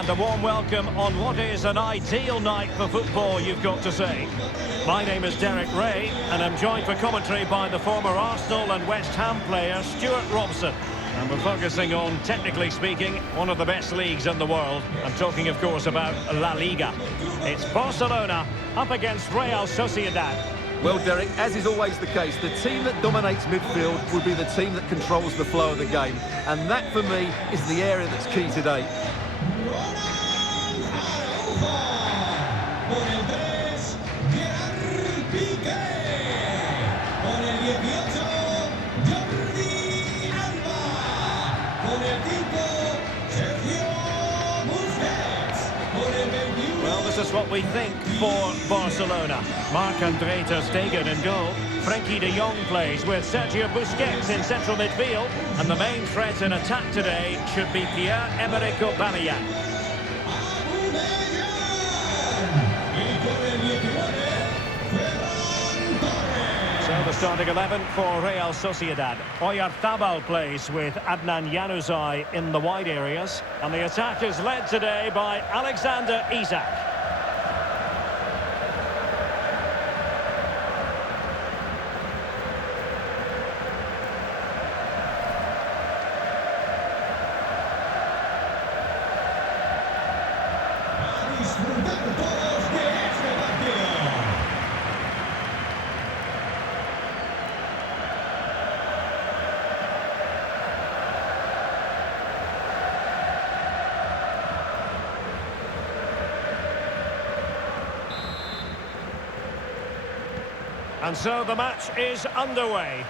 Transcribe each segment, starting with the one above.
And a warm welcome on what is an ideal night for football, you've got to say. My name is Derek Ray, and I'm joined for commentary by the former Arsenal and West Ham player, Stuart Robson. And we're focusing on, technically speaking, one of the best leagues in the world. I'm talking, of course, about La Liga. It's Barcelona up against Real Sociedad. Well, Derek, as is always the case, the team that dominates midfield will be the team that controls the flow of the game. And that, for me, is the area that's key today. Well, this is what we think for Barcelona. Marc-André ter Stegen in goal. Frenkie de Jong plays with Sergio Busquets in central midfield. And the main threat in attack today should be Pierre-Emerick Aubameyang. So the starting 11 for Real Sociedad. Oyarzabal plays with Adnan Januzaj in the wide areas. And the attack is led today by Alexander Isak. And so the match is underway.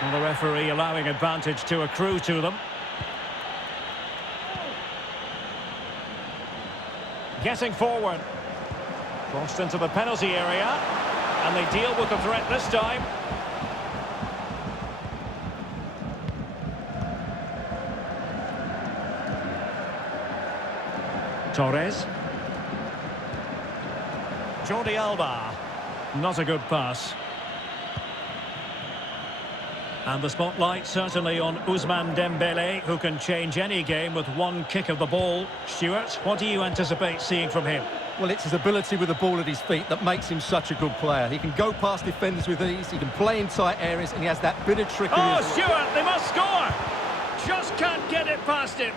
And the referee allowing advantage to accrue to them. Getting forward. Crossed into the penalty area. And they deal with the threat this time. Torres. Jordi Alba. Not a good pass. And the spotlight certainly on Ousmane Dembele, who can change any game with one kick of the ball. Stuart, what do you anticipate seeing from him? Well, it's his ability with the ball at his feet that makes him such a good player. He can go past defenders with ease, he can play in tight areas, and he has that bit of trickery. Oh, Stuart, they must score! Just can't get it past him.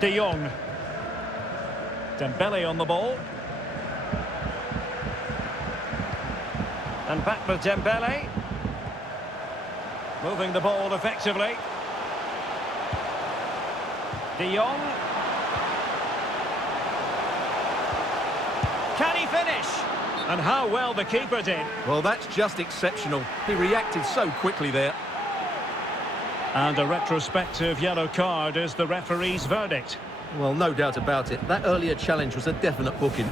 De Jong. Dembele on the ball. And back with Dembele. Moving the ball effectively. De Jong. Can he finish? And how well the keeper did. Well, that's just exceptional. He reacted so quickly there. And a retrospective yellow card is the referee's verdict. Well, no doubt about it. That earlier challenge was a definite booking.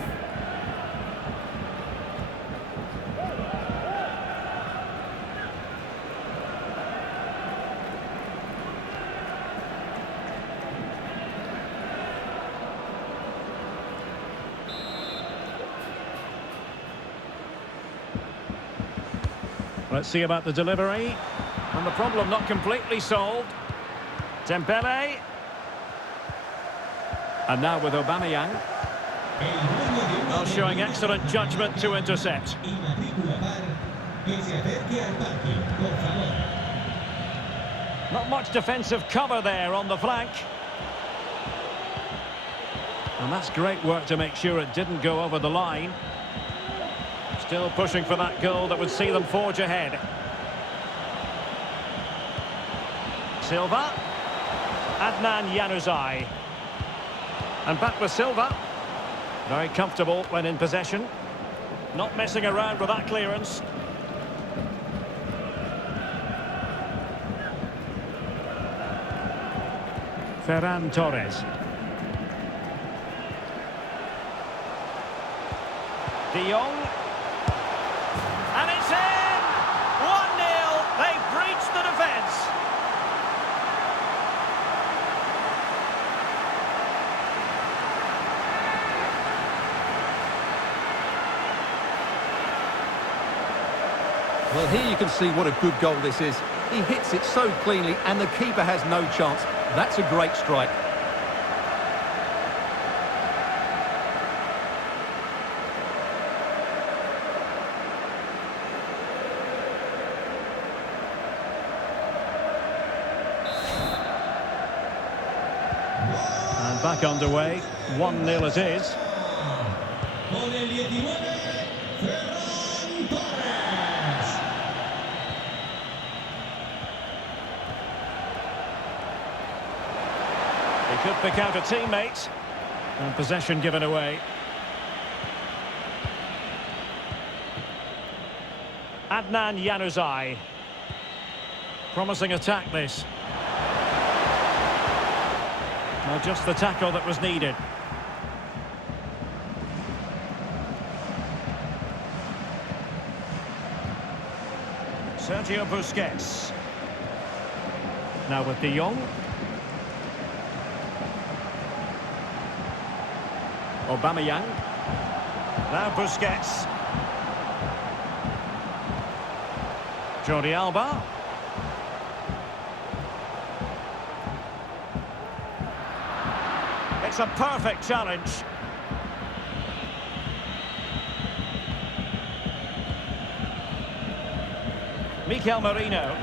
Let's see about the delivery. And the problem not completely solved. Dembele. And now with Aubameyang. Well, showing excellent judgment to intercept. Not much defensive cover there on the flank. And that's great work to make sure it didn't go over the line. Still pushing for that goal that would see them forge ahead. Silva. Adnan Januzaj. And back with Silva. Very comfortable when in possession. Not messing around with that clearance. Ferran Torres. De Jong. And it's in! 1-0. They've breached the defence. Well, here you can see what a good goal this is. He hits it so cleanly and the keeper has no chance. That's a great strike. And back underway. 1-0 it is. He could pick out a teammate. And possession given away. Adnan Januzaj. Promising attack this. Well, just the tackle that was needed. Sergio Busquets. Now with De Jong. Aubameyang. Now Busquets. Jordi Alba. It's a perfect challenge. Mikel Merino.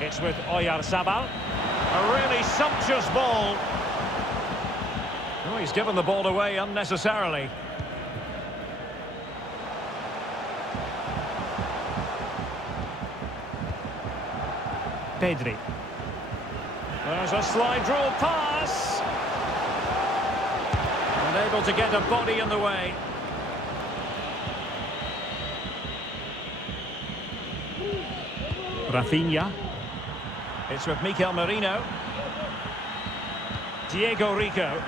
It's with Oyarzabal. A really sumptuous ball. Oh, he's given the ball away unnecessarily. Pedri. There's a slide rule pass. Unable to get a body in the way. Rafinha. It's with Mikel Merino. Diego Rico.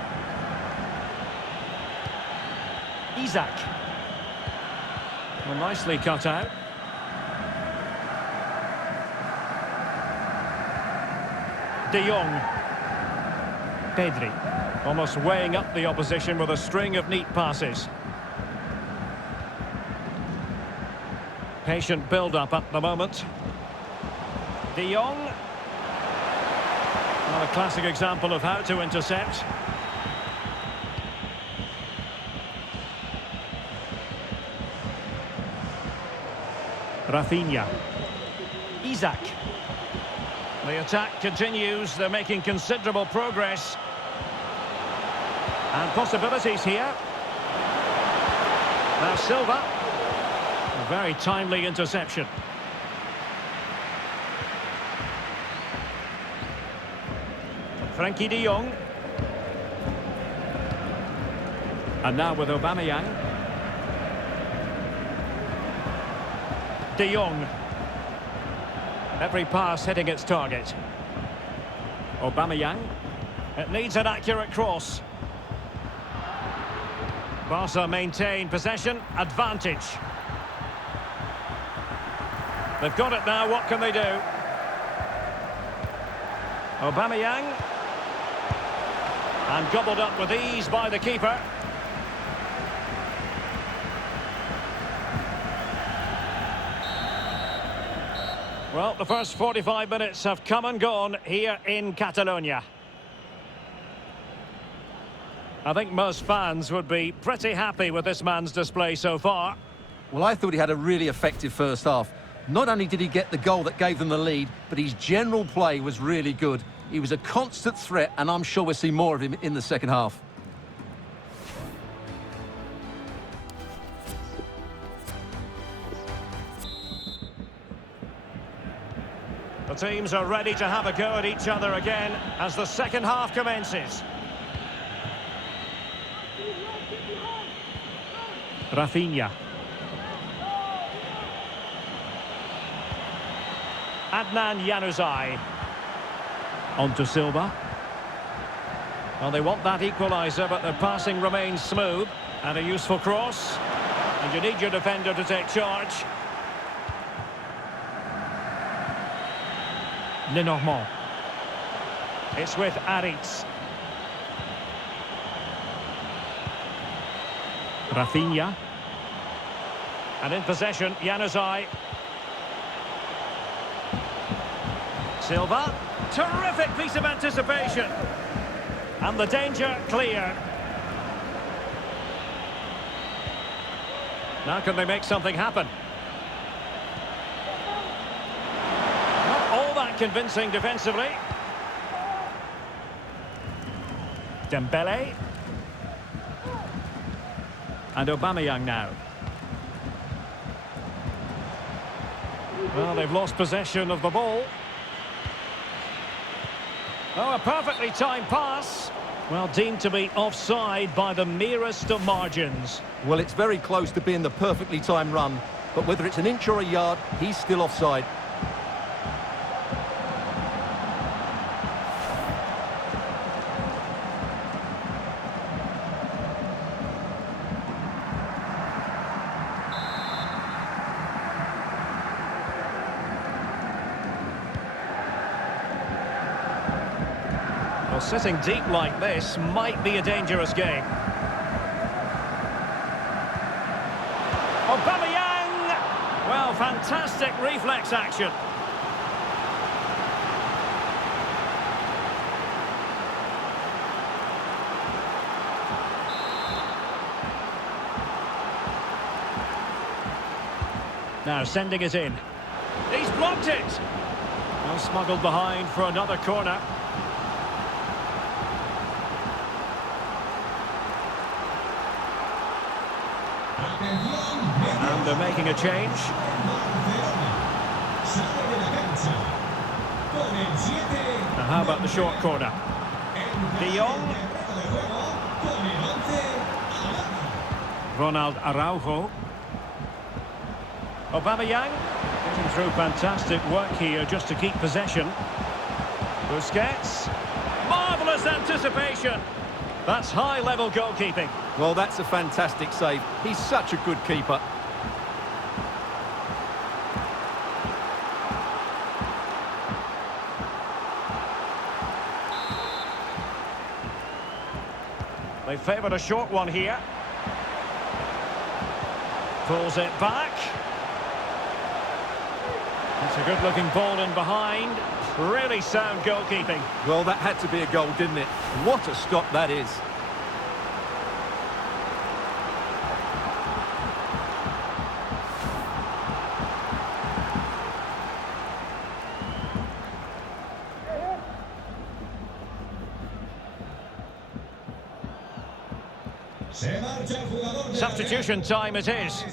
Isaac. Well, nicely cut out. De Jong. Pedri. Almost weighing up the opposition with a string of neat passes. Patient build-up at the moment. De Jong. Well, a classic example of how to intercept. Rafinha. Isaac. The attack continues. They're making considerable progress. And possibilities here. Now Silva. A very timely interception. Frenkie de Jong. And now with Aubameyang. De Jong. Every pass hitting its target. Aubameyang. It needs an accurate cross. Barca maintain possession, advantage. They've got it now, what can they do? Aubameyang. And gobbled up with ease by the keeper. Well, the first 45 minutes have come and gone here in Catalonia. I think most fans would be pretty happy with this man's display so far. Well, I thought he had a really effective first half. Not only did he get the goal that gave them the lead, but his general play was really good. He was a constant threat, and I'm sure we'll see more of him in the second half. The teams are ready to have a go at each other again as the second half commences. Rafinha. Adnan Januzaj. On to Silva. Well, they want that equaliser, but their passing remains smooth. And a useful cross. And you need your defender to take charge. Lenormand. It's with Aritz. Rafinha. And in possession, Januzaj. Silva. Terrific piece of anticipation. And the danger clear. Now can they make something happen? Not all that convincing defensively. Dembele. And Aubameyang now. Well, they've lost possession of the ball. Oh, a perfectly timed pass. Well, deemed to be offside by the merest of margins. Well, it's very close to being the perfectly timed run, but whether it's an inch or a yard, he's still offside. Well, sitting deep like this might be a dangerous game. Aubameyang! Well, fantastic reflex action. Now sending it in. He's blocked it! Well, smuggled behind for another corner. And they're making a change. Now how about the short corner? De Jong. Ronald Araujo. Aubameyang. Getting through fantastic work here just to keep possession. Busquets. Marvellous anticipation. That's high-level goalkeeping. Well, that's a fantastic save. He's such a good keeper. They favoured a short one here. Pulls it back. It's a good-looking ball in behind. Really sound goalkeeping. Well, that had to be a goal, didn't it? What a stop that is. Substitution time it is.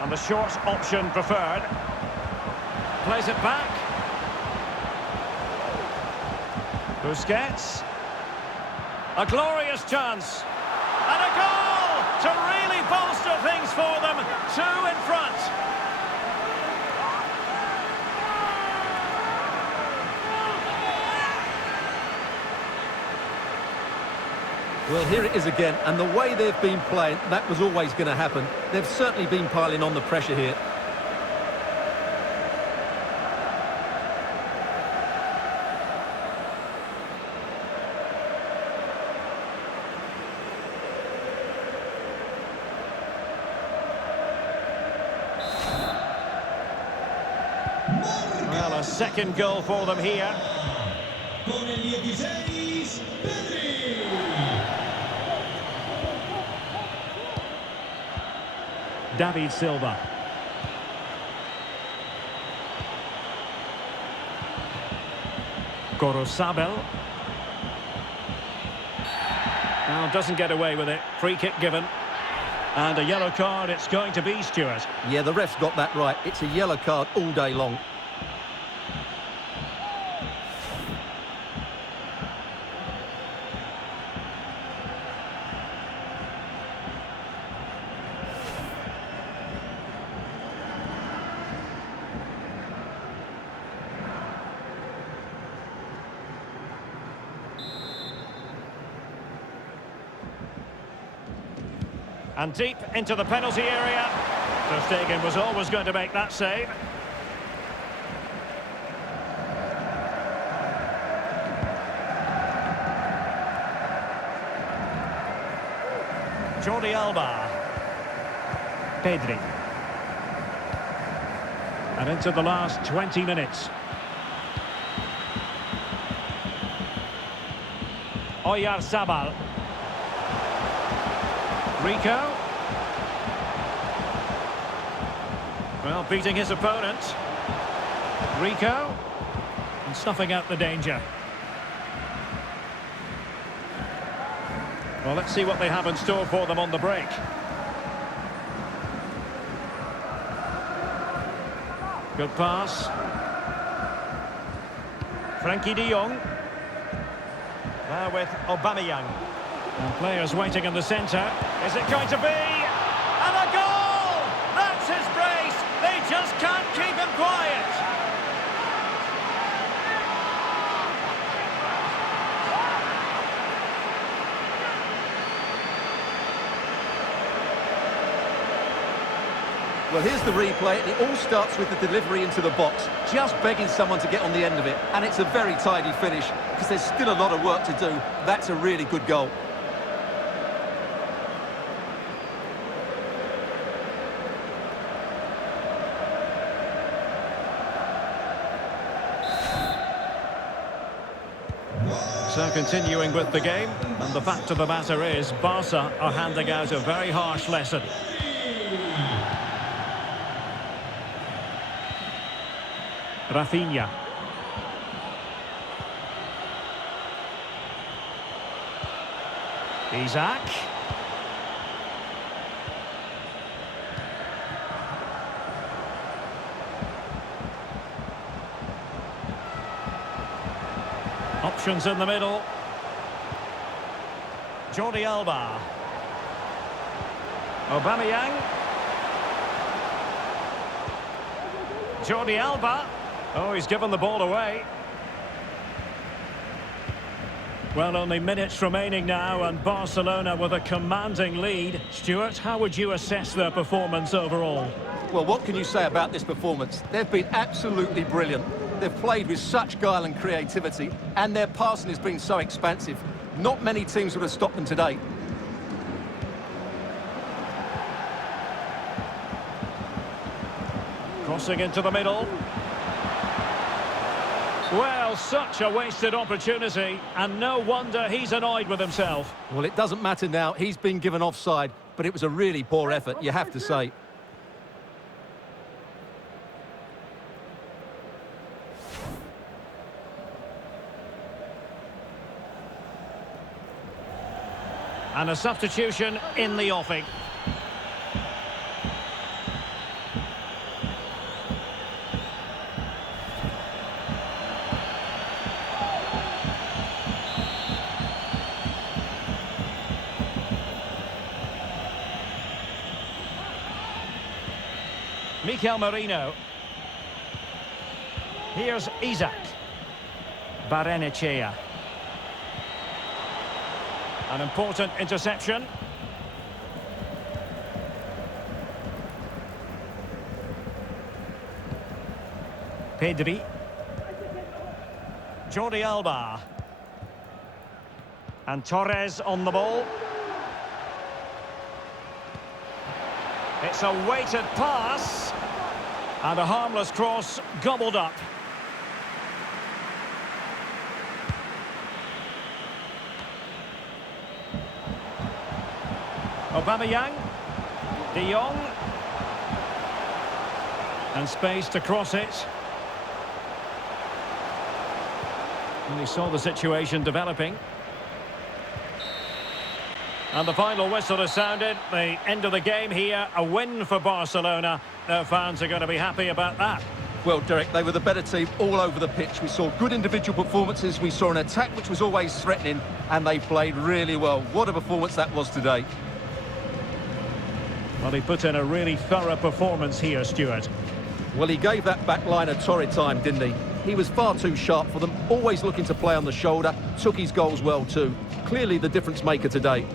And the short option preferred. Plays it back. Busquets. A glorious chance. And a goal to really bolster things for them. 2 in front. Well, here it is again, and the way they've been playing, that was always going to happen. They've certainly been piling on the pressure here. Well, a second goal for them here. David Silva. Gorosabel. Now doesn't get away with it. Free kick given. And a yellow card it's going to be, Stuart. Yeah, the ref's got that right. It's a yellow card all day long. And deep into the penalty area. Ter Stegen was always going to make that save. Jordi Alba. Pedri. And into the last 20 minutes. Oyarzabal. Rico. Well, beating his opponent. Rico. And snuffing out the danger. Well, let's see what they have in store for them on the break. Good pass. Frankie de Jong. Now with Aubameyang. And players waiting in the centre. Is it going to be? And a goal! That's his brace! They just can't keep him quiet! Well, here's the replay. It all starts with the delivery into the box, just begging someone to get on the end of it. And it's a very tidy finish, because there's still a lot of work to do. That's a really good goal. So continuing with the game, and the fact of the matter is, Barca are handing out a very harsh lesson. Rafinha. Isaac. Options in the middle. Jordi Alba. Aubameyang. Jordi Alba. Oh, he's given the ball away. Well, only minutes remaining now, and Barcelona with a commanding lead. Stuart, how would you assess their performance overall? Well, what can you say about this performance? They've been absolutely brilliant. They've played with such guile and creativity, and their passing has been so expansive. Not many teams would have stopped them today. Crossing into the middle. Well, such a wasted opportunity, and no wonder he's annoyed with himself. Well, it doesn't matter now. He's been given offside, but it was a really poor effort, you have to say. And a substitution in the offing. Mikel Merino. Here's Isaac. Barrenechea. An important interception. Pedri. Jordi Alba. And Torres on the ball. It's a weighted pass. And a harmless cross gobbled up. Aubameyang. De Jong. And space to cross it. And he saw the situation developing. And the final whistle has sounded. The end of the game here. A win for Barcelona. Their fans are going to be happy about that. Well, Derek, they were the better team all over the pitch. We saw good individual performances. We saw an attack which was always threatening, and they played really well. What a performance that was today. Well, he put in a really thorough performance here, Stuart. Well, he gave that back line a torrid time, didn't he? He was far too sharp for them, always looking to play on the shoulder, took his goals well too. Clearly the difference maker today.